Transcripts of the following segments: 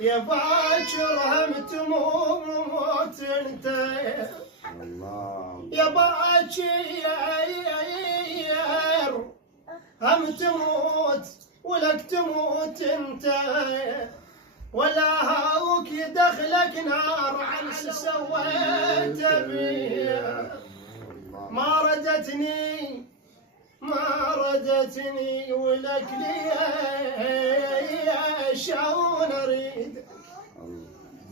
يا باكر هم تموت انت يا باكر هم تموت ولك تموت انت ولا هاوك يدخلك نار عن سويت بيه ما ردتني ولك ليش شلون اريد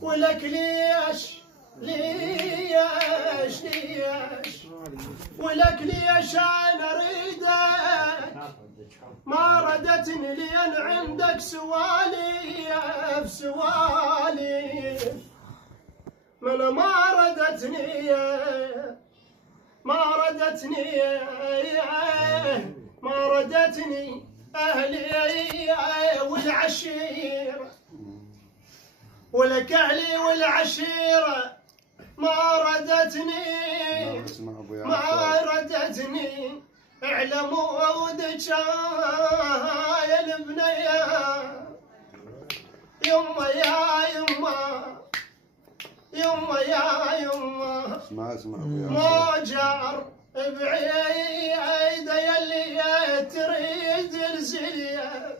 ولك ليش ولك ليش انا اريدك ما ردتني لين عندك سواليف من ما ردتني اهلي والعشيره ولك اهلي والعشيره ما ردتني اعلموا ودك يا البنيه يما اسمع ما جار بعيد يلي تريد الزليه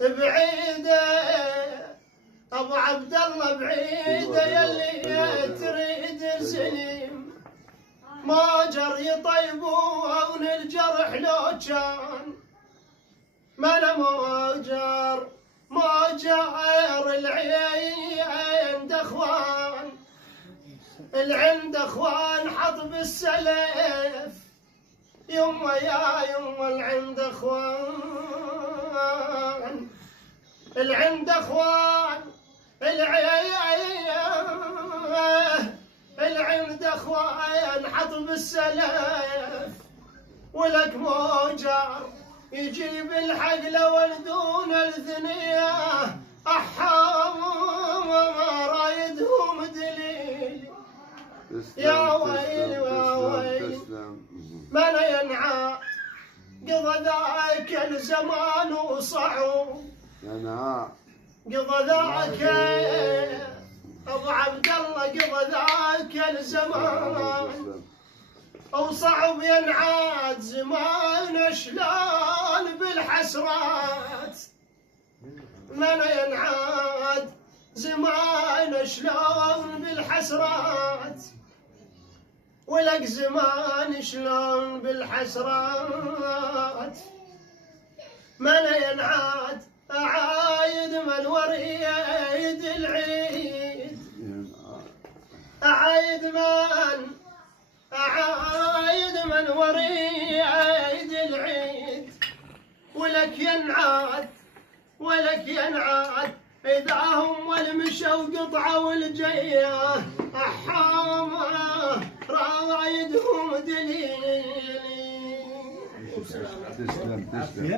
بعيده ابو عبد الله بعيده يلي تريد السليم ما جر يطيبون الجرح لو كان ما انا ما جار العين دخوان العند اخوان حط بالسلف يما العند اخوان العند اخوان العند اخوان حط بالسلف ولك موجر يجيب الحق لو دون الثنيه احام رايدهم دليل يا ويل من ينعى قضى ذاك الزمان وصعب قضى ذاك ابو عبد الله قضى ذاك الزمان وصعب ينعاد زمان شلون بالحسرات من ينعاد زمان شلون بالحسرات ولك زمان شلون بالحسرات من ينعاد أعايد من وريد العيد أعايد من وريد العيد ولك ينعاد إذا هم والمشوا قطعوا الجيه أحامه رايدهم دليل.